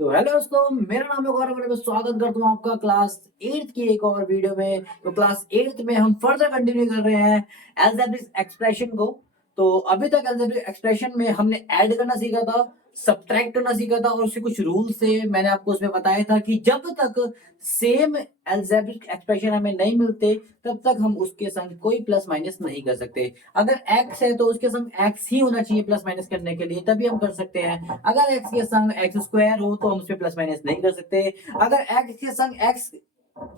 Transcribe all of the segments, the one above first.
तो हेलो दोस्तों, मेरा नाम है गौरव और मैं स्वागत करता हूँ आपका क्लास 8 की एक और वीडियो में। तो क्लास 8 में हम फर्दर कंटिन्यू कर रहे हैं अलजेब्रिक एक्सप्रेशन को। तो अभी तक अलजेब्रिक एक्सप्रेशन में हमने ऐड करना सीखा था, सब्ट्रैक्ट करना सीखा था और उसके कुछ रूल से मैंने आपको उसमें बताया था कि जब तक सेम अलजेब्रिक एक्सप्रेशन हमें नहीं मिलते तब तक हम उसके संग कोई प्लस माइनस नहीं कर सकते। अगर x है तो उसके संग x ही होना चाहिए प्लस माइनस करने के लिए, तभी हम कर सकते हैं। अगर x के संग एक्स स्क्वायर हो तो हम उस पर प्लस माइनस नहीं कर सकते। अगर x के संग x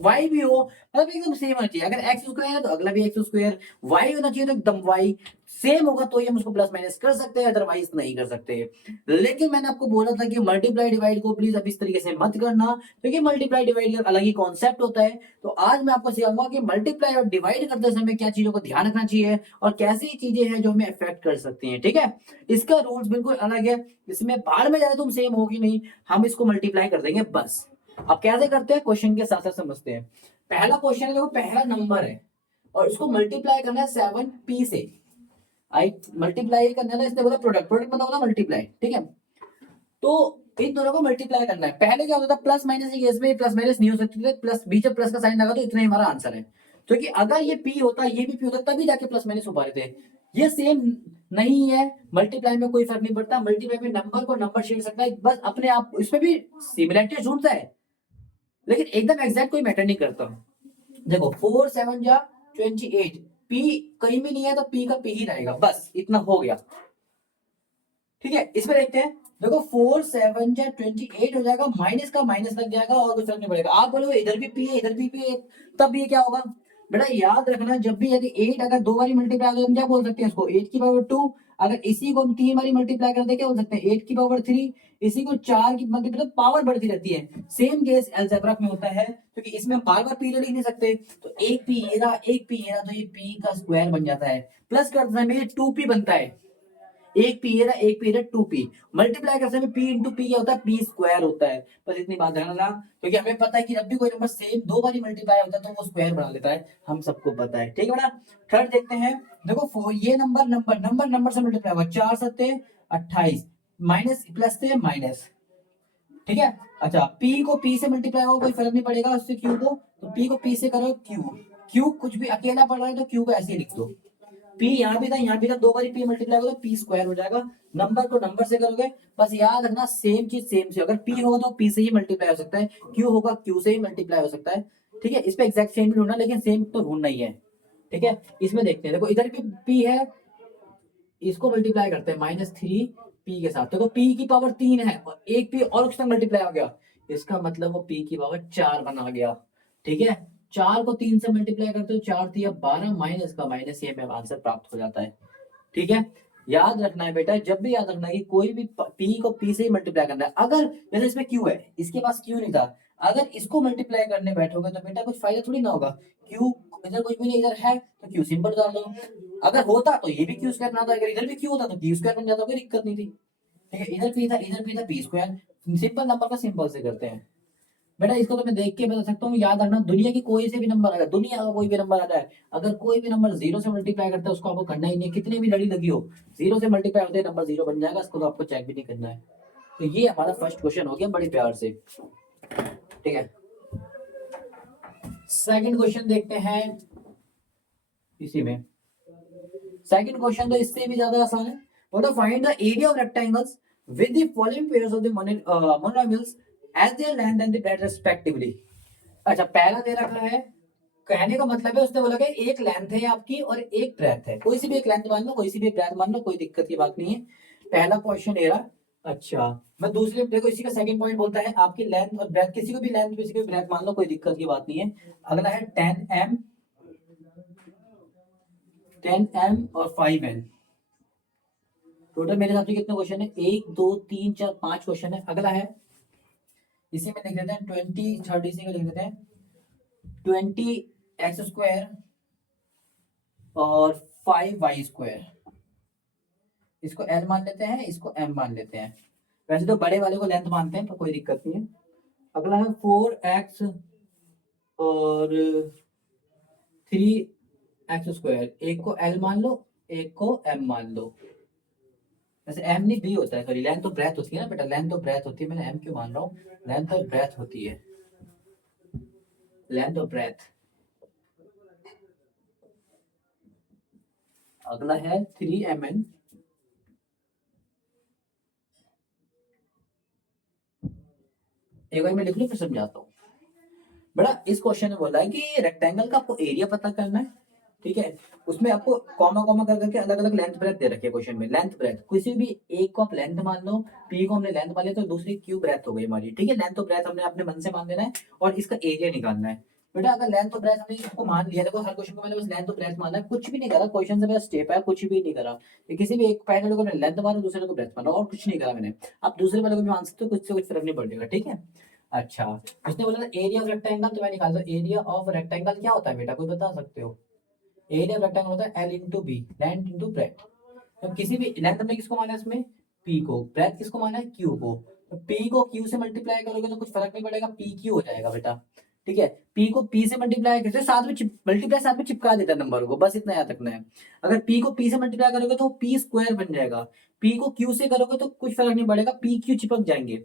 y भी हो मतलब एकदम सेम होना चाहिए। अगर एक्स स्क्वायर है तो अगला भी एक्स स्क्वायर, y होना चाहिए तो एकदम y सेम होगा तो ही हम उसको प्लस माइनस कर सकते हैं, अदरवाइज नहीं कर सकते। लेकिन मैंने आपको बोला था कि मल्टीप्लाई डिवाइड को प्लीज अब इस तरीके से मत करना, क्योंकि मल्टीप्लाई डिवाइड का अलग ही कॉन्सेप्ट होता है। तो आज मैं आपको सिखाऊंगा कि मल्टीप्लाई और डिवाइड करते समय क्या चीजों को ध्यान रखना चाहिए और कैसी चीजें हैं जो हमें अफेक्ट कर सकती हैं। ठीक है, इसका रूल्स बिल्कुल अलग है। इसमें बाहर में जाए तुम सेम होगी नहीं, हम इसको मल्टीप्लाई कर देंगे बस। अब कैसे करते हैं क्वेश्चन के साथ साथ समझते हैं। पहला क्वेश्चन है, देखो पहला नंबर है और इसको मल्टीप्लाई करना है 7p से। आई मल्टीप्लाई करना है ना, इसने बोला प्रोडक्ट, प्रोडक्ट मतलब बोला मल्टीप्लाई। ठीक है, तो इन दोनों को मल्टीप्लाई करना है। पहले क्या होता था, प्लस माइनस के केस में प्लस माइनस नहीं हो सकते थे, प्लस बीच में प्लस का साइन लगा तो इतना ही हमारा आंसर है। क्योंकि अगर ये पी होता ये भी पी होता तभी जाके प्लस माइनस हो पा रहे थे। ये सेम नहीं है, मल्टीप्लाई में कोई फर्क नहीं पड़ता। मल्टीप्लाई में नंबर को नंबर छेड़ सकता है बस अपने आप, इसमें भी सिमिलरिटी ढूंढता है लेकिन एकदम एग्जैक्ट कोई मैटर नहीं करता। देखो 4 7 जा 28, पी कहीं भी नहीं है तो पी का पी ही रहेगा, बस इतना हो गया। ठीक है, इसमें देखते हैं। देखो 4 7 जा 28 हो जाएगा, माइनस का माइनस लग जाएगा और कुछ फर्क नहीं पड़ेगा। आप बोलोगे इधर भी पी है इधर भी पी है, तब ये क्या होगा? बेटा याद रखना, जब भी यदि 8 अगर दो बारी मल्टीप्लाई हो तो हम क्या बोल सकते हैं इसको, 8 की पावर 2। अगर इसी को हम 3 बारी मल्टीप्लाई करते क्या बोल सकते हैं, 8 की पावर 3। इसी को 4 की मतलब पावर बढ़ती रहती है। सेम केस अलजेब्रा में होता है, क्योंकि इसमें हम बार बार पी लिख नहीं सकते। तो एक पी ये रहा, एक पी ये रहा, तो ये पी का स्क्वायर बन जाता है। प्लस करते समय 2p बनता है। एक पी है ना, एक पी है 2p। मल्टीप्लाई करते समय p इंटू पी क्या होता है, पी स्क्वायर होता है। बस इतनी बात ध्यान रखना, क्योंकि हमें पता है कि जब भी कोई नंबर सेम दो बारी मल्टीप्लाई होता है तो वो स्क्वायर बना लेता है, हम सबको पता है। ठीक है बेटा, थर्ड देखते हैं। देखो ये नंबर नंबर नंबर नंबर से मल्टीप्लाई हुआ, 4 7 28, माइनस प्लस से माइनस। ठीक है, अच्छा p को p से मल्टीप्लाई होगा कोई फर्क नहीं पड़ेगा उससे q को, तो p को p से करो q। q कुछ भी अकेला पड़ रहा है तो q को ऐसे ही लिख दो। पी यहाँ भी था यहाँ भी था, दो बारी पी मल्टीप्लाई होगा तो पी स्क्वायर हो जाएगा। नंबर को नंबर से करोगे, बस याद रखना सेम चीज सेम से, अगर पी होगा तो पी से ही मल्टीप्लाई हो सकता है, क्यू होगा क्यू से ही मल्टीप्लाई हो सकता है। ठीक है, इस पे एग्जैक्ट सेम भी ढूंढना, लेकिन सेम तो ढूंढना ही है। ठीक है, इसमें देखते हैं। देखो इधर भी पी है, इसको मल्टीप्लाई करते हैं -3p के साथ। देखो पी की पावर 3 है और एक पी और उसका मल्टीप्लाई हो गया, इसका मतलब वो पी की पावर 4 बना गया। ठीक है, 4 को 3 से मल्टीप्लाई करते हो, 4 3 12, माइनस का माइनस, ये में आंसर प्राप्त हो जाता है। ठीक है, याद रखना है बेटा, जब भी याद रखना है कि कोई भी पी को पी से ही मल्टीप्लाई करना है। अगर जैसे इसमें क्यू है, इसके पास क्यू नहीं था, अगर इसको मल्टीप्लाई करने बैठोगे तो बेटा कुछ फायदा थोड़ी ना होगा। क्यू इधर कुछ भी नहीं, इधर है तो क्यू सिंपल डाल दो। अगर होता तो ये भी क्यू स्क्वायर बनाता, अगर इधर भी क्यू होता तो क्यू स्क्वायर बन जाता, कोई दिक्कत नहीं थी। ठीक है, इधर पी था पी स्क्वायर। सिंपल नंबर का सिंपल से करते हैं। बेटा इसको तो मैं देख के बता सकता हूँ, याद रखना दुनिया की कोई से भी नंबर अगर दुनिया का कोई भी नंबर आ जाए, अगर कोई भी नंबर जीरो से मल्टीप्लाई करता है उसको आपको करना ही नहीं है, कितनी भी लड़ी लगी हो, जीरो से मल्टीप्लाई होते नंबर जीरो बन जाएगा, इसको तो आपको चेक भी नहीं करना है। तो ये हमारा फर्स्ट क्वेश्चन हो गया बड़े प्यार से। ठीक है, सेकंड क्वेश्चन देखते हैं इसी में। सेकंड क्वेश्चन तो इससे भी ज्यादा आसान है। What find the area of rectangles with the following pairs of the monomials as their length and the breadth respectively. अच्छा पहला दे रखा है, कहने का मतलब है उसने बोला कि एक लेंथ है आपकी और एक ब्रेथ है, कोई सी भी एक लेंथ मान लो कोई सी भी ब्रेथ मान लो, कोई दिक्कत की बात नहीं है। पहला क्वेश्चन ये रहा। अच्छा मैं दूसरे देखो इसी का सेकंड पॉइंट बोलता है आपकी लेंथ और ब्रेथ, किसी को भी लेंथ किसी को भी ब्रेथ मान लो, कोई दिक्कत की बात नहीं है। अगला है 10m, 10m और 5n। टोटल मेरे हिसाब से कितने क्वेश्चन है, 1 2 3 4 5 क्वेश्चन है। अगला है इसी में लिख देते हैं 20, थर्ड इसी में लिख देते हैं 20x² और 5y²। इसको L मान लेते हैं, इसको M मान लेते हैं। वैसे तो बड़े वाले को लेंथ मानते हैं तो कोई दिक्कत नहीं है। अगला है 4x और 3x²। एक को L मान लो, एक को M मान लो। वैसे एम नहीं बी होता है, सॉरी लेंथ ऑफ ब्रेथ होती है ना बेटा, लेंथ ऑफ ब्रेथ होती है, मैंने एम क्यों मान रहा हूँ, लेंथ ऑफ ब्रेथ होती है, लेंथ ऑफ ब्रेथ। अगला है 3 mn। एक बार मैं लिख लूं फिर समझाता हूँ। बड़ा इस क्वेश्चन में बोला है कि रेक्टेंगल का आपको एरिया पता करना है, ठीक है। उसमें आपको कॉमा कॉमा कर करके अलग अलग लेंथ ब्रेथ दे रखी है क्वेश्चन में, लेंथ ब्रेथ किसी भी एक को आप लेंथ मान लो, पी को हमने लेंथ मान लिया तो दूसरी क्यू ब्रेथ हो गई हमारी, ठीक है। लेंथ ऑफ ब्रेथ हमने अपने मन से मान लेना है और इसका एरिया निकालना है। बेटा अगर लेंथ ऑफ ब्रेथ हमने इसको मान लिया, देखो हर क्वेश्चन को मैंने बस लेंथ ऑफ ब्रेथ माना है, कुछ भी नहीं करा क्वेश्चन से, बस स्टेप है, कुछ भी नहीं करा। ये किसी भी एक पहले को लेंथ मानो, दूसरे को ब्रेथ मानो, और कुछ नहीं करा मैंने। आप दूसरे वाले को भी मान सकते हो, कुछ से कुछ फर्क नहीं पड़ेगा, ठीक है। अच्छा, उसने बोला एरिया ऑफ रेक्टेंगल, तो मैं निकालता हूँ एरिया ऑफ रेक्टेंगल क्या होता है बेटा, कोई बता सकते हो। एरिया ऑफ रेक्टेंगल होता है L into B, length into breadth. तो किसी भी लेंथ हमने किसको माना है इसमें, पी को, ब्रेथ किसको माना है, क्यू को। तो पी को क्यू से मल्टीप्लाई करोगे तो कुछ फर्क नहीं पड़ेगा, पी क्यू हो जाएगा बेटा, ठीक है। पी को पी से मल्टीप्लाई करते साथ में मल्टीप्लाई साथ में चिपका देता है नंबर को, बस इतना याद रखना है। अगर पी को पी से मल्टीप्लाई करोगे तो पी स्क्वायर बन जाएगा, पी को क्यू से करोगे तो कुछ फर्क नहीं पड़ेगा, पी क्यू चिपक जाएंगे।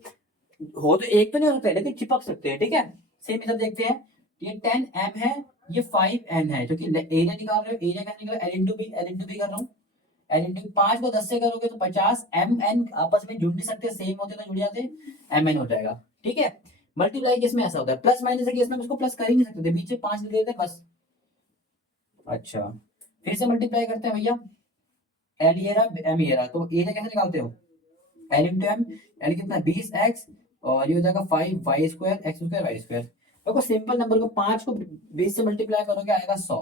हो तो एक तो नहीं हो सकता है, लेकिन चिपक सकते हैं, ठीक है। सेम इधर देखते हैं, ये 10 m है, ये 5n है, जो कि एरिया निकाल रहे हो, एरिया क्या निकला, L into B, L into B कर रहा हूँ। एल इंटू 5 को 10 से करोगे तो 50, एम एन आपस में जुड़ नहीं सकते, सेम होते तो जुड़ जाते, एम एन हो जाएगा, ठीक है। मल्टीप्लाई केस में ऐसा होता है, प्लस माइनस के केस में हम इसको प्लस कर ही नहीं सकते थे, बीच में 5 दे देते हैं बस। अच्छा, फिर से मल्टीप्लाई करते हैं भैया, एल ये रहा एम ये रहा, तो एरिया कैसे निकालते हो, एल इंटू एम, एल कितना है 20x, और ये हो जाएगा 5y² x square y square. देखो सिंपल नंबर को 5 को 20 से मल्टीप्लाई करोगे आएगा 100,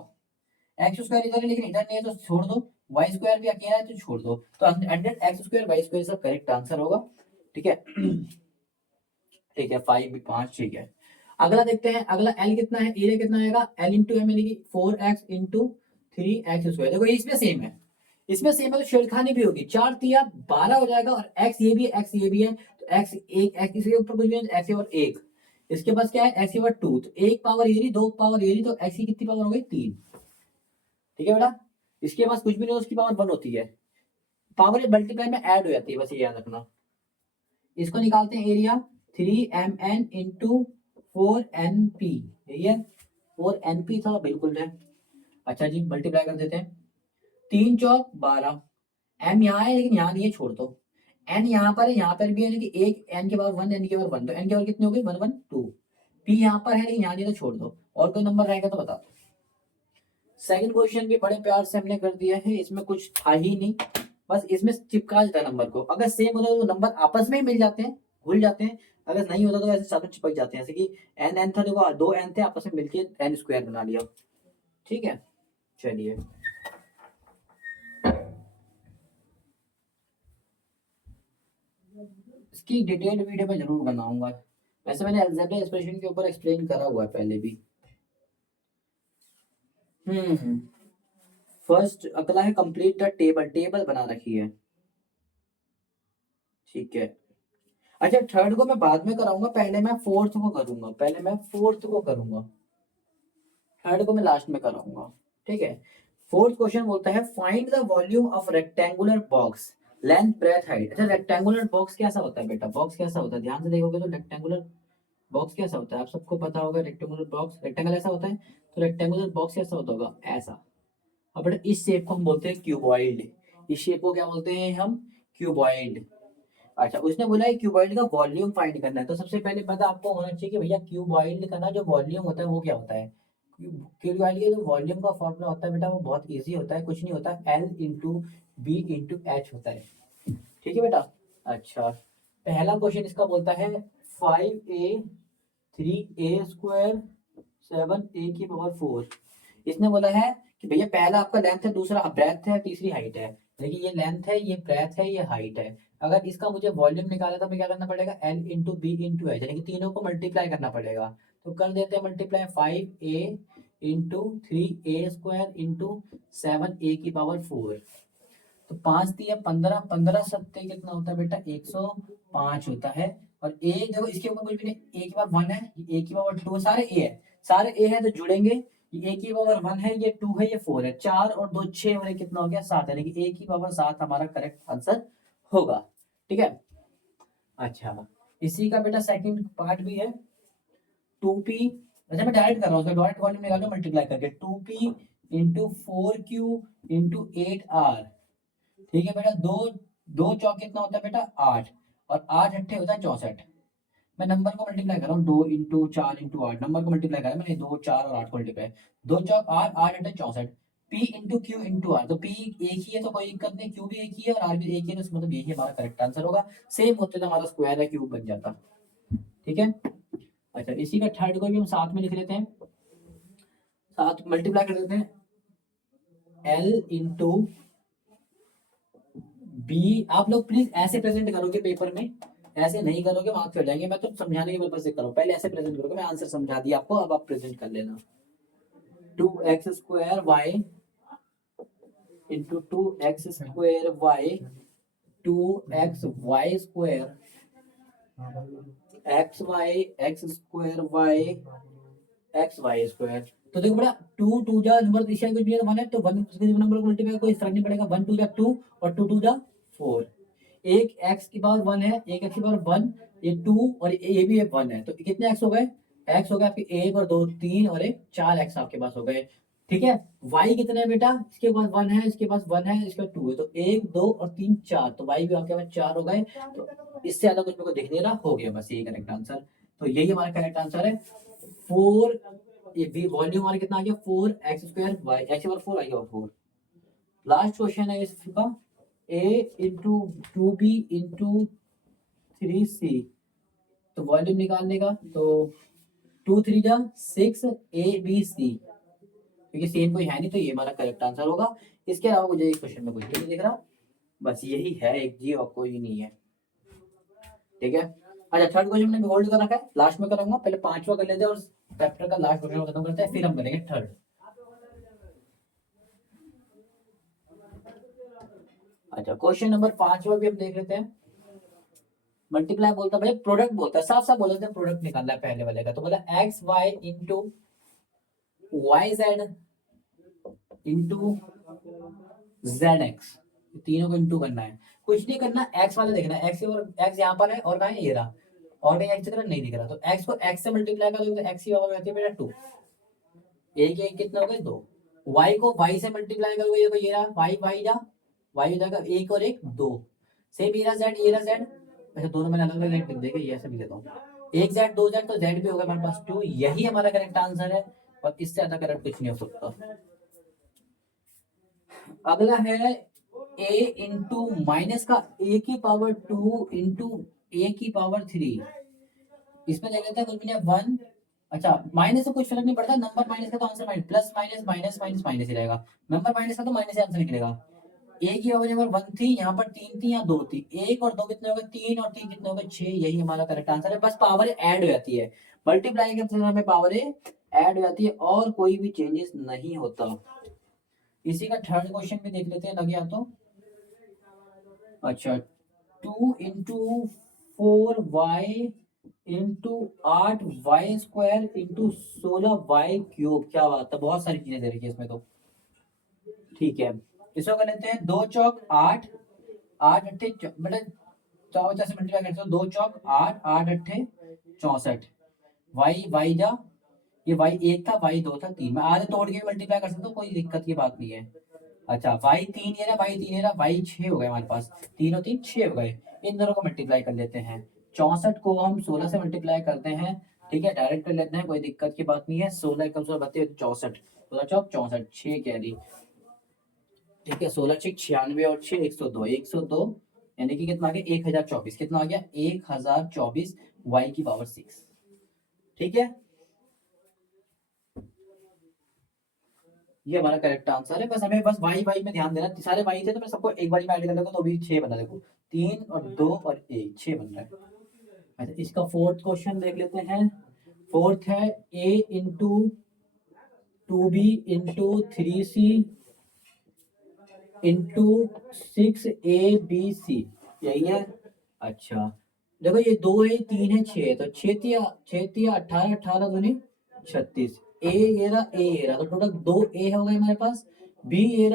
एक्स स्क्वायर इधर है लेकिन इधर नहीं है तो छोड़ दो, वाई स्क्वायर भी अकेला है तो छोड़ दो, तो 100x² y² सब करेक्ट आंसर होगा, ठीक है। ठीक है, 5 भी 5, ठीक है। अगला देखते हैं, अगला एल कितना है, एरिया कितना आएगा, एल इंटू एम यानी कि 4x इंटू 3x²। देखो इसमें सेम है, इसमें सेम है तो छेड़खानी भी होगी, 4 × 3 = 12 हो जाएगा, और x ये भी है तो x एक x इसके ऊपर कुछ भी नहीं, x और 1, इसके पास क्या है x और 2, तो 1 पावर एरी 2 पावर एरी, तो x की कितनी पावर हो गई 3, ठीक है बेटा। इसके पास कुछ भी नहीं, उसकी पावर 1 होती है, पावर मल्टीप्लाई में ऐड हो जाती है, बस ये याद रखना। इसको निकालते हैं एरिया, 3mn इंटू 4np, यही है 4np था बिल्कुल है। अच्छा जी, मल्टीप्लाई कर देते हैं, 3 चौक 12, एम यहाँ है लेकिन यहाँ नहीं है, छोड़ दो। एन यहाँ पर है, यहाँ पर भी है, यानी कि एक एन के पावर 1, एन के पावर 1, तो एन के पावर कितनी हो गई 1 1 2। पी यहाँ पर है लेकिन यहाँ नहीं, तो छोड़ दो, और कोई नंबर रहेगा तो बता दो। सेकंड क्वेश्चन भी बड़े प्यार से हमने कर दिया है, इसमें कुछ था ही नहीं, बस इसमें चिपका देता है नंबर को, अगर सेम होता तो नंबर आपस में ही मिल जाते हैं, भूल जाते हैं, अगर नहीं होता तो ऐसे साथ में चिपक जाते हैं, जैसे कि एन एन था, देखो 2 एन थे आपस में मिलके एन स्क्वायर बना लिया, ठीक है। चलिए, इसकी डिटेल्ड वीडियो मैं जरूर बनाऊंगा, वैसे मैंने अलजेब्रा एक्सप्रेशन के ऊपर एक्सप्लेन करा हुआ है पहले भी। हम्म, फर्स्ट अगला है कंप्लीट द टेबल, टेबल बना रखी है, ठीक है। अच्छा, थर्ड को मैं बाद में कराऊंगा, पहले मैं फोर्थ को करूंगा, पहले मैं फोर्थ को करूंगा, थर्ड को मैं लास्ट में कराऊंगा, ठीक है। फोर्थ क्वेश्चन बोलता है find the volume of rectangular box, length breadth height. अच्छा, रेक्टेंगुलर बॉक्स कैसा होता है बेटा, बॉक्स कैसा होता है, ध्यान से देखोगे तो रेक्टेंगुलर बॉक्स कैसा होता है, आप सबको पता होगा, रेक्टेंगुलर बॉक्स, रेक्टेंगल ऐसा होता है, तो रेक्टेंगुलर बॉक्स कैसा होता होगा, ऐसा। अब बेटा इस शेप को हम बोलते हैं क्यूबॉइड, इस शेप को क्या बोलते हैं हम, क्यूबॉइड। अच्छा, उसने बोला है क्यूबॉइड का वॉल्यूम फाइंड करना है, तो सबसे पहले पता आपको होना चाहिए कि भैया क्यूबॉइड का ना जो वॉल्यूम होता है वो क्या होता है। क्यूबॉइड का जो वॉल्यूम का फॉर्मूला होता है बेटा वो बहुत इजी होता है, कुछ नहीं होता, L into B into H होता है, ठीक है बेटा। अच्छा, पहला क्वेश्चन इसका बोलता है 5a 3a² 7a⁴। इसने बोला है कि भैया पहला आपका लेंथ है, दूसरा ब्रेथ है, तीसरी हाइट है, देखिए ये लेंथ है, ये ब्रेथ है, ये हाइट है। अगर इसका मुझे वॉल्यूम निकाला तो हमें क्या करना पड़ेगा, L into B into H, यानी कि तीनों को मल्टीप्लाई करना पड़ेगा। तो कर देते हैं multiply, 5a into 3a² into 7a⁴। तो 5 दिया 15, 15 सत्ते कितना होता है बेटा 105 होता है। और ए देखो इसके ऊपर कुछ भी नहीं, ए की पावर 1 है, ए की पावर 2, सारे ए है, सारे ए है तो जुड़ेंगे, ये ए की पावर 1 है, ये 2 है, ये 4 है, 4 और 2 6 और 1 कितना हो गया 7, यानी कि ए की पावर 7 हमारा करेक्ट आंसर होगा। ठीक है, अच्छा इसी का बेटा सेकंड पार्ट भी है 2p। अच्छा मैं डायरेक्ट कर रहा हूँ, डायरेक्ट वॉल्यूम निकालो मल्टीप्लाई करके 2p into 4q into 8r। ठीक है बेटा, दो दो चौक कितना होता है बेटा 8, और 8 अट्ठे होता है 64। मैं नंबर को मल्टीप्लाई कर रहा हूँ 2 इंटू 4 इंटू 8, नंबर को मल्टीप्लाई कर रहा है मैंने 2 4 और 8 को मल्टीप्लाई, दो चौक 8 8 अट्ठे 64। p into Q into R, तो p एक ही है तो कोई दिक्कत नहीं, q भी एक ही है और r भी एक ही है, तो इसका मतलब यही हमारा करेक्ट आंसर होगा। सेम होते तो हमारा स्क्वायर है क्यूब बन जाता। ठीक है, अच्छा इसी का थर्ड को भी हम साथ में लिख लेते हैं, साथ मल्टीप्लाई कर देते हैं l इंटू बी। आप लोग प्लीज ऐसे प्रेजेंट करोगे पेपर में, ऐसे नहीं करोगे मार्क्स कट जाएंगे। मैं तो समझाने के पर्पज से करो, पहले ऐसे प्रेजेंट करोगे, मैं आंसर समझा दिया आपको, अब आप प्रेजेंट कर लेना। 2x² y into 2x² y 2xy² x² y xy²। तो देखो बड़ा 2 2 जा नंबर दिशा कुछ भी है तो 1 है, तो 1 से नंबर को मल्टीप्लाई कोई फर्क नहीं पड़ेगा, 1 2 जा 2 और 2 2 जा 4। एक x की पावर 1 है, एक x की पावर 1, ये 2 और ये भी 1 है, तो कितने x हो गए? x हो गए आपके 1 और 2 3 और एक 4 x आपके पास हो गए। ठीक है, y कितने है बेटा? इसके पास 1 है, इसके पास 1 है, इसके पास 2 है, तो 1 2 और 3 4, तो y भी आपके पास 4 हो गए। तो इससे ज्यादा कुछ मेरे को दिख नहीं रहा, हो गया बस यही करेक्ट आंसर। तो यही हमारा करेक्ट आंसर है 4। ये भी वॉल्यूम हमारा कितना आ गया 4x² y x over 4 y over 4। Last question है इसका a into 2b into 3c, तो वॉल्यूम निकालने का तो 2 3 जा 6 a b c, क्योंकि सेम कोई है नहीं तो ये हमारा करेक्ट आंसर होगा। इसके अलावा मुझे इस क्वेश्चन में कुछ भी नहीं दिख रहा, बस यही है एक जी और कोई नहीं है। ठीक है, अच्छा थर्ड क्वेश्चन मैंने होल्ड कर रखा है, लास्ट में करूंगा, पहले पांचवा कर लेते हैं और चैप्टर का लास्ट क्वेश्चन खत्म करते हैं, फिर हम करेंगे थर्ड। अच्छा क्वेश्चन नंबर 5 भी हम देख लेते हैं। मल्टीप्लाई बोलता है भाई, प्रोडक्ट बोलता है, साफ साफ बोला था प्रोडक्ट निकालना है पहले वाले का, तो बोला X Y into Y Z into Z X, तीनों को इंटू करना है। कुछ नहीं करना, एक्स वाले देखना है, एक्स और एक्स यहाँ पर है और कहाँ है ये रहा, और कहीं एक्स नहीं दिख रहा, तो एक्स को एक्स से मल्टीप्लाई करोगे तो एक्स की पावर रहती है बेटा 2, एक एक कितना हो गया 2। वाई को वाई से मल्टीप्लाई करोगे, देखो ये रहा वाई वाई जा वाई हो जाएगा 1 और 1 2, सेम ये रहा जेड ये रहा जेड। अच्छा दोनों मैंने अलग अलग रेट लिख देगा, ये ऐसे लिख देता हूँ, एक जेड दो जेड तो जेड भी होगा हमारे पास 2, यही हमारा करेक्ट आंसर है, और इससे ज्यादा करेक्ट कुछ नहीं हो सकता। अगला है a इंटू माइनस का a की पावर 2 इंटू a की पावर 3, इसमें देख लेते हैं कुछ भी नहीं 1। अच्छा माइनस से कुछ फर्क नहीं पड़ता, नंबर माइनस का तो answer minus, plus minus minus minus minus ही रहेगा, नंबर माइनस का तो माइनस ही आंसर निकलेगा। एक की वजह पर 1 थी, यहाँ पर 3 थी, यहाँ 2 थी, 1 और 2 कितने हो गए 3 और 3 कितने हो गए 6, यही हमारा करेक्ट आंसर है। बस पावर ऐड हो जाती है, मल्टीप्लाई के समय पावर ऐड हो जाती है और कोई भी चेंजेस नहीं होता। इसी का थर्ड क्वेश्चन भी देख लेते हैं लगे या तो। अच्छा 2 into 4y into 8y² into 16y³ क्या बात है, बहुत सारी चीजें दे रखी है इसमें तो। ठीक है, इसको कर लेते हैं 2 चौक 8 8 अट्ठे बेटा 54 से मल्टीप्लाई करते हो, 2 चौक 8 8 अट्ठे 64, वाई वाई जा ये वाई 1 था वाई 2 था 3, मैं आधे तोड़ के मल्टीप्लाई कर सकता हूँ, कोई दिक्कत की बात नहीं है। अच्छा वाई 3 ये रहा वाई 3 ये रहा वाई 6 हो गए हमारे पास, 3 और 3 6 हो गए, इन दोनों को मल्टीप्लाई कर लेते हैं। 64 को हम 16 से मल्टीप्लाई करते हैं, ठीक है डायरेक्ट कर लेते हैं, कोई दिक्कत की बात नहीं है। 16 कम 16 बत्तीस 64, 16 चौक 64 6 कैरी, ठीक है 16 6 96 और 6 102 102, यानी कि कितना आ गया 1024, कितना आ गया 1024 वाई की पावर 6। ठीक है, ये हमारा करेक्ट आंसर है। बस हमें बस वाई वाई में ध्यान देना, सारे वाई थे तो मैं सबको एक बार में ऐड कर दूंगा तो अभी 6 बना, देखो 3 और 2 और 1 6 बन रहा है। अच्छा इसका फोर्थ क्वेश्चन देख लेते हैं। फोर्थ है a into 2b into 3c into 6abc, यही है। अच्छा देखो ये 2 है 3 है 6 है, तो 6 18 18 दूनी 36, ए ये रहा तो टोटल 2 ए हो गए हमारे पास, बी ए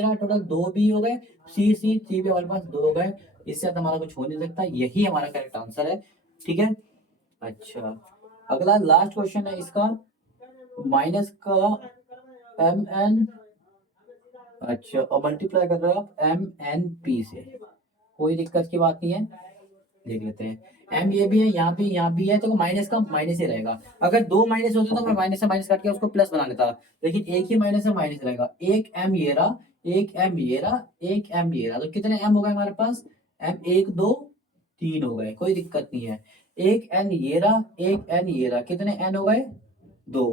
रहा टोटल 2 बी हो गए, सी भी हमारे पास 2 हो गए। इससे ज्यादा हमारा कुछ हो नहीं सकता, यही हमारा करेक्ट आंसर है। ठीक है। अच्छा, अगला लास्ट क्वेश्चन है इसका, माइनस का एम एन, अच्छा, और मल्टीप्लाई कर रहे हो आप एम एन पी से, कोई दिक्कत की बात नहीं है। देख लेते हैं, एम ये भी है, यहाँ भी है, तो माइनस का माइनस ही रहेगा। अगर दो माइनस होते तो मैं माइनस से माइनस काट के उसको प्लस बना लेता, लेकिन एक ही माइनस से माइनस रहेगा। एक एम ये रहा, एक एम ये रहा, एक एम ये रहा, तो कितने एम हो गए हमारे पास? एम एक दो तीन हो गए, कोई दिक्कत नहीं है। एक एन ये रहा, एक एन ये रहा, कितने एन हो गए? दो।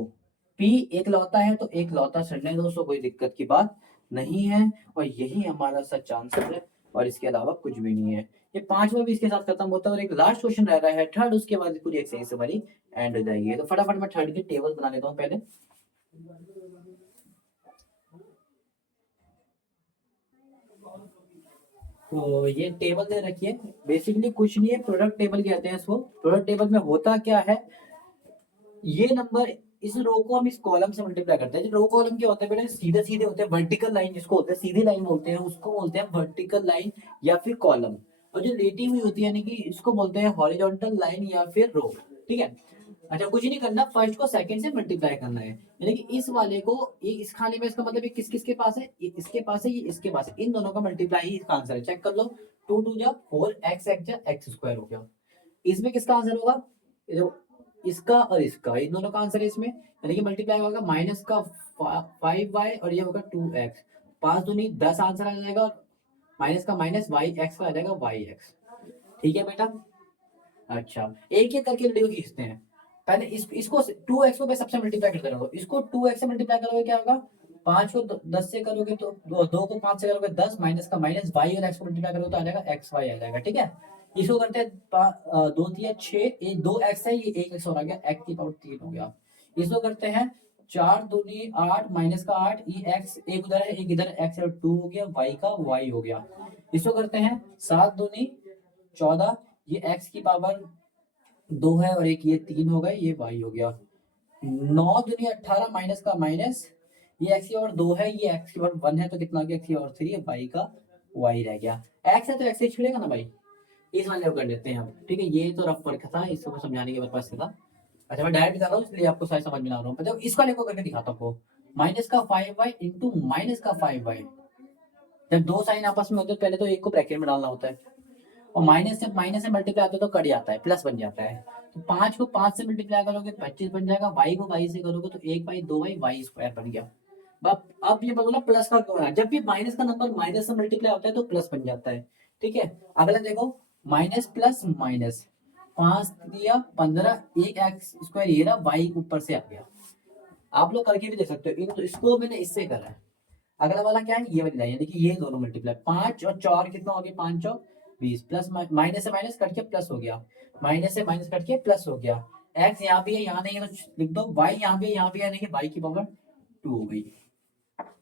पी एक लौता है तो एक लौता सड़ने दो, सो कोई दिक्कत की बात नहीं है, और यही हमारा सच आंसर है, और इसके अलावा कुछ भी नहीं है। ये पांचवा भी इसके साथ खत्म होता है, और एक लास्ट क्वेश्चन रह रहा है थर्ड, उसके बाद पूरी एक्सरसाइज हमारी एंड हो जाएगी। तो फटाफट मैं थर्ड की टेबल बना लेता हूँ पहले। तो ये टेबल दे रखी है, बेसिकली कुछ नहीं है, प्रोडक्ट टेबल कहते हैं इसको। प्रोडक्ट टेबल में होता क्या है, ये नंबर इस रो को हम इस कॉलम से मल्टीप्लाई करते हैं। जो रो कॉलम के होते हैं बेटा, सीधे सीधे होते हैं, वर्टिकल लाइन जिसको होते हैं, सीधी लाइन बोलते हैं, उसको बोलते हैं वर्टिकल लाइन या फिर कॉलम। और जो लेटी हुई होती है, यानी कि इसको बोलते हैं हॉरिजॉन्टल लाइन या फिर रो। ठीक है। अच्छा, कुछ नहीं करना, फर्स्ट को सेकंड से मल्टीप्लाई करना है, यानी कि इस वाले को ये इस खाने में, इसका मतलब ये किस किस के पास है, ये इसके पास है, ये इसके पास है, इन दोनों का मल्टीप्लाई ही इसका आंसर है। चेक कर लो, 2 जा 4, एक्स एक्स जा एक्स स्क्वायर हो गया। इसमें किसका आंसर होगा? ये जो इसका और इसका, इन दोनों का आंसर है इसमें, यानी कि मल्टीप्लाई होगा माइनस का 5y और ये होगा 2x। 5 दूनी 10 आंसर आ जाएगा, और माइनस का माइनस वाई एक्स का आ जाएगा वाई एक्स। ठीक है बेटा। अच्छा, एक एक करके वीडियो खींचते हैं। पहले इसको 2x को मैं सबसे मल्टीप्लाई करते रहो, इसको 2x से मल्टीप्लाई करोगे क्या होगा? 5 को 10 से करोगे तो 2 को 5 से करोगे 10, माइनस का माइनस वाई और एक्स को मल्टीप्लाई करोगे तो आ जाएगा एक्स वाई आ जाएगा। ठीक है। इसको करते हैं 2 तिया 6, ये 2x है, ये 1x और आ गया, x की पावर 3 हो गया। इसको करते हैं 4 दूनी 8, माइनस का 8, ये x एक उधर है एक इधर, x और 2 हो गया, y का y हो गया। इसको करते हैं 7 दूनी 14, ये x की पावर 2 है और एक ये 3 हो गए, ये y हो गया। 9 दूनी 18, माइनस का माइनस, ये x की पावर 2 है, ये x की पावर 1 है, तो कितना हो गया? x की पावर 3 है, y का y रह गया। x है तो x से छिड़ेगा ना भाई, इस वाले को कर लेते हैं हम। ठीक है, ये तो रफ वर्क था, इसको समझाने के मेरे पास था। अच्छा, मैं डायरेक्ट बता रहा हूँ इसलिए आपको शायद समझ में ना आ रहा हूँ, मतलब इस वाले को करके दिखाता हूँ आपको। माइनस का 5y इंटू माइनस का 5y, जब दो साइन आपस में होते हैं पहले तो एक को ब्रैकेट में डालना होता है, और माइनस से मल्टीप्लाई आता है तो कट जाता है, प्लस बन जाता है। तो 5 को 5 से मल्टीप्लाई करोगे 25 बन जाएगा, वाई को वाई से करोगे तो 1 बाई 2 बाई वाई स्क्वायर बन गया। अब ये बोलो ना प्लस का क्यों है, जब भी माइनस का नंबर माइनस से मल्टीप्लाई होता है तो प्लस बन जाता है। ठीक है। अगला देखो, माइनस प्लस माइनस, 5 दिया 15, एक एक्स स्क्वायर ये रहा, वाई ऊपर से आ गया। आप लोग करके भी देख सकते हो, तो इसको मैंने इससे करा है। अगला वाला क्या है, ये वाली लाइन, देखिए ये दोनों मल्टीप्लाई, 5 और 4 कितना हो गया? 5 और 20, प्लस माइनस से माइनस कट के प्लस हो गया, माइनस से माइनस कट के प्लस हो गया। एक्स यहाँ भी है यहाँ नहीं है तो लिख दो, वाई यहाँ भी है यहाँ भी है, देखिए वाई की पावर 2 हो गई।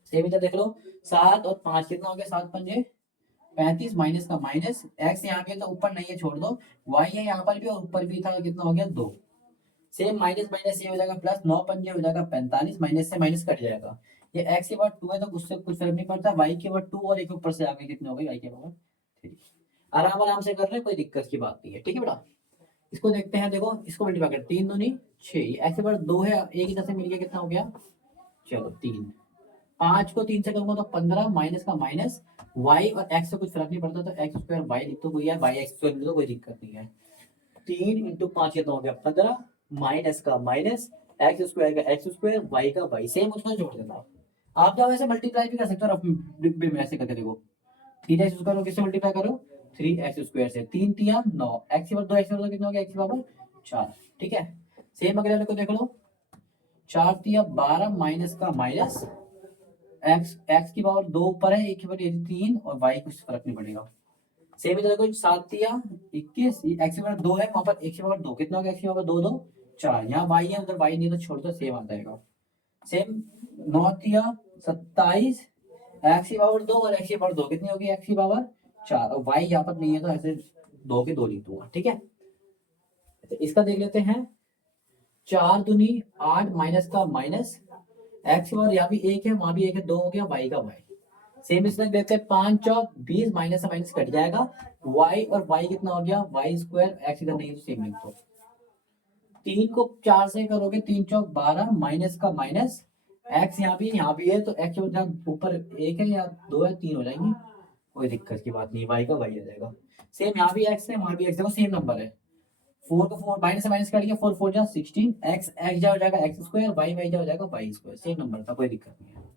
सेम इधर देख लो, 7 और 5 कितना हो गया? 7 पंजे 35, माइनस का माइनस, एक्स यहाँ पे तो ऊपर नहीं है छोड़ दो, वाई है यहाँ पर भी और ऊपर भी था, कितना हो गया? 2। सेम माइनस माइनस ये हो जाएगा प्लस, 9 पंजे हो जाएगा 45, माइनस से माइनस कट जाएगा। ये एक्स के बाद 2 है तो उससे कुछ फर्क नहीं पड़ता, वाई के बाद 2 और एक ऊपर से आगे कितने हो गए? वाई के पावर 3। आराम आराम से कर रहे हैं, कोई दिक्कत की बात नहीं है। ठीक है बेटा, इसको देखते हैं, देखो इसको मल्टीप्लाई कर, 3 दूनी 6, एक्स के बाद 2 है, एक इधर से मिल गया, कितना हो गया? चलो 3। 5 को 3 से करूंगा तो 15, माइनस का माइनस, वाई और एक्स से कुछ फर्क नहीं पड़ता तो एक्स स्क्वायर वाई लिख दो, कोई यार वाई एक्स स्क्वायर लिख दो, कोई दिक्कत नहीं है। 3 इंटू 5 कितना हो गया? 15, माइनस का माइनस, एक्स स्क्वायर का एक्स स्क्वायर, वाई का वाई, सेम उसमें जोड़ देना। आप चाहो वैसे मल्टीप्लाई भी कर सकते हो, रफ डिब्बे में ऐसे करके देखो, 3x स्क्वायर को किससे मल्टीप्लाई करो? 3x स्क्वायर से, 3 तिया 9, एक्स की पावर 2 एक्स की पावर कितना हो गया? एक्स की पावर 4। ठीक है। सेम अगले वाले को देख लो, 4 तिया 12, माइनस का माइनस, एक्स एक्स की पावर 2 ऊपर है, एक की पावर 3, और वाई कुछ फर्क नहीं पड़ेगा। सेम इधर देखो, 7 या 21, एक्स की पावर 2 है, वहां पर एक्स की पावर 2 कितना हो गया? एक्स की पावर 2 2 4, यहाँ वाई है उधर वाई नहीं है तो छोड़ दो, सेम आ जाएगा। सेम 9 या 27, एक्स की पावर 2 और एक्स की पावर 2 कितनी होगी? एक्स की पावर 4, और वाई यहाँ पर नहीं है तो ऐसे 2 के 2 लिख दूंगा। ठीक है। तो इसका देख लेते हैं, 4 दूनी 8, माइनस का माइनस, एक्स और यहाँ भी एक है, वहां भी एक है, 2 हो गया, वाई का वाई। सेम इसमें लेते हैं 5 चौक 20, माइनस से माइनस कट जाएगा, वाई और वाई कितना हो गया, वाई स्क्वायर, एक्स इधर नहीं तो सेम लिख दो। 3 को 4 से करोगे 3 चौक 12, माइनस का माइनस, एक्स यहाँ भी है तो एक्स ऊपर एक है या 2 है, 3 हो जाएंगे, कोई दिक्कत की बात नहीं, वाई का वाई आ जाएगा। सेम यहाँ भी एक्स है, वहां भी एक्स, देखो सेम नंबर है। 4 को 4 माइनस से माइनस कट गया, 4 4 जा 16, एक्स एक्स जा हो जाएगा एक्स स्क्वायर, वाई वाई जा हो जाएगा वाई स्क्वायर, सेम नंबर था, कोई दिक्कत नहीं है।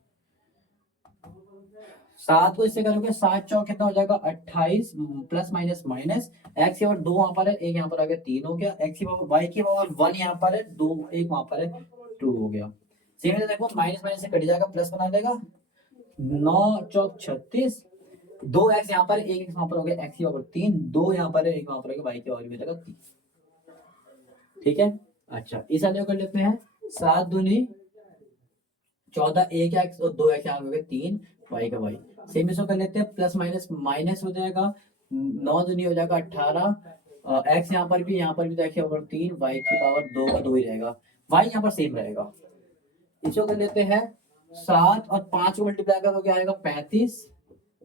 7 को इससे करोगे 7 चौक कितना हो जाएगा 28, प्लस माइनस माइनस, एक्स की पावर 2 वहां पर है, एक यहाँ पर आ गया 3 हो गया, एक्स की पावर वाई की पावर 1 यहाँ पर है, 2 एक वहां पर है, 2 हो गया। सेम देखो माइनस माइनस से कट जाएगा, प्लस बना देगा, 9 चौक 36, 2 एक्स यहाँ पर, एक वहां पर हो गया, एक्स की पावर 3, 2 यहाँ पर है, एक वहां पर हो गया, वाई की पावर भी हो जाएगा 3। ठीक है। अच्छा इस वाले को कर लेते हैं, 7 दूनी 14, एक एक्स और 2 एक्स यहाँ हो गए 3, वाई का वाई। सेम इसको कर लेते हैं, प्लस माइनस माइनस हो जाएगा, 9 दूनी हो जाएगा 18, एक्स यहाँ पर भी तो एक्स पावर 3, वाई की पावर 2 का 2 ही रहेगा, वाई यहाँ पर सेम रहेगा। इसको कर लेते हैं 7 और 5 को मल्टीप्लाई करोगे आएगा 35,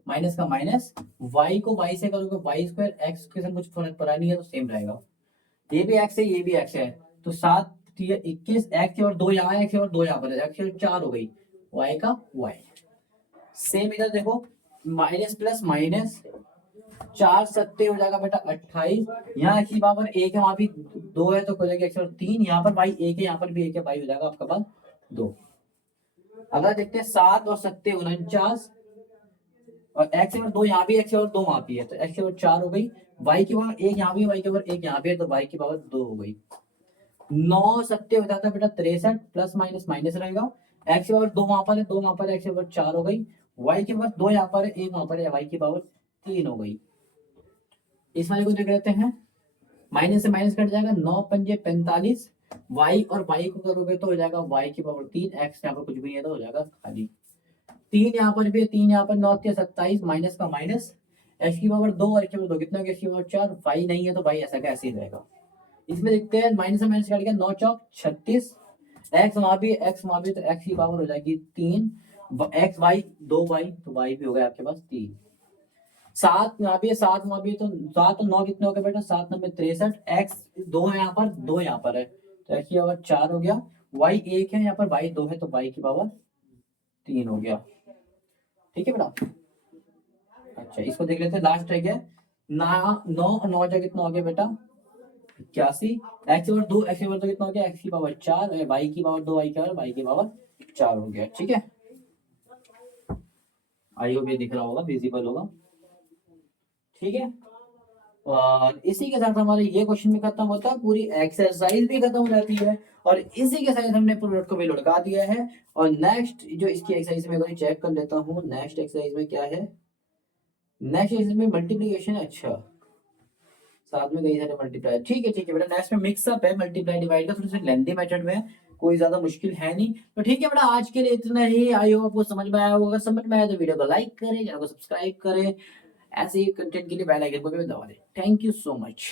माइनस का माइनस, वाई को वाई से करोगे वाई स्क्वायर, एक्स के साथ कुछ फर्क पड़ा नहीं है तो सेम रहेगा, ये भी एक्स है ये भी एक्स है, तो 7 21, एक्स और 2 यहाँ है, एक्स और 2 यहाँ पर है, एक्स और 4 हो गई, वाई का वाई। सेम इधर देखो, माइनस प्लस माइनस, 4 सत्ते हो जाएगा बेटा 28, यहाँ एक्स की पावर 1 है, वहां भी 2 है तो हो जाएगा एक्स और 3, यहाँ पर वाई 1 है, यहाँ पर भी 1 है, वाई हो जाएगा आपका पास 2। अगला देखते हैं 7 और सत्ते 49, और एक्स और 2 यहाँ भी, एक्स और 2 वहां भी है, तो एक्स और 4 हो गई, वाई की पावर 1 यहाँ भी, वाई की पावर 1 यहाँ भी है, तो वाई की पावर 2 हो गई। 9 सत्ते हो जाता है बेटा 63, प्लस माइनस माइनस रहेगा, एक्स की पावर 2 वहां पर है, 2 वहां पर है, एक्स की पावर 4 हो गई, वाई की पावर 2 यहाँ पर है, 1 वहां पर है, वाई की पावर 3 हो गई। इस वाले को देख लेते हैं, माइनस से माइनस कट जाएगा, 9 पंजे 45, वाई और वाई को करोगे तो हो जाएगा वाई की पावर 3, एक्स यहाँ पर कुछ भी नहीं है तो हो जाएगा खाली 3, यहाँ पर भी 3 यहाँ पर, 9 27, माइनस का माइनस, एक्स की पावर 2 और एक्स की पावर 2 कितना, एक्स की पावर 4, वाई नहीं है तो वाई ऐसा का ऐसे ही रहेगा। इसमें देखते हैं माइनस से माइनस कट गया, 9 चौक 36, एक्स वहां भी तो एक्स की पावर हो जाएगी 3, एक्स वाई 2 वाई, तो वाई भी हो गया आपके पास 3। 7 यहाँ भी है, 7 वहां भी है, तो 7 और 9 कितने हो गए बेटा, 7 9 63, एक्स 2 है यहाँ पर, 2 यहाँ पर है, तो एक्स की पावर 4 हो गया, वाई 1 है यहाँ पर, वाई 2 है, तो वाई की पावर 3 हो गया। ठीक है बेटा। अच्छा इसको देख लेते हैं, लास्ट है क्या, ना 9 और 9 जा कितना हो गया बेटा 81, एक्स ओवर 2, एक्स ओवर 2 कितना हो गया, एक्स की पावर 4, वाई की पावर 2, वाई की पावर 4 हो गया। ठीक है, आई होप ये दिख रहा होगा, विजिबल होगा। ठीक है, और इसी के साथ हमारे ये क्वेश्चन भी खत्म होता है, पूरी एक्सरसाइज भी खत्म हो जाती है, और इसी के साथ हमने प्रोडक्ट को भी लुढ़का दिया है। और नेक्स्ट जो इसकी एक्सरसाइज में चेक कर लेता हूँ, नेक्स्ट एक्सरसाइज में क्या है, नेक्स्ट एक्सरसाइज में मल्टीप्लीकेशन है, अच्छा साथ में कई सारे मल्टीप्लाई, ठीक है बेटा, नेक्स्ट में मिक्सअप है मल्टीप्लाई डिवाइड का, थोड़ी सी लेंथी मेथड में है, कोई ज्यादा मुश्किल है नहीं। तो ठीक है बेटा, आज के लिए इतना ही, आई होप आपको समझ में आया होगा, अगर समझ में आया तो वीडियो को लाइक करें, चैनल को सब्सक्राइब करें, ऐसे ही कंटेंट के लिए बेल आइकन को भी दबा दें। Thank you so much.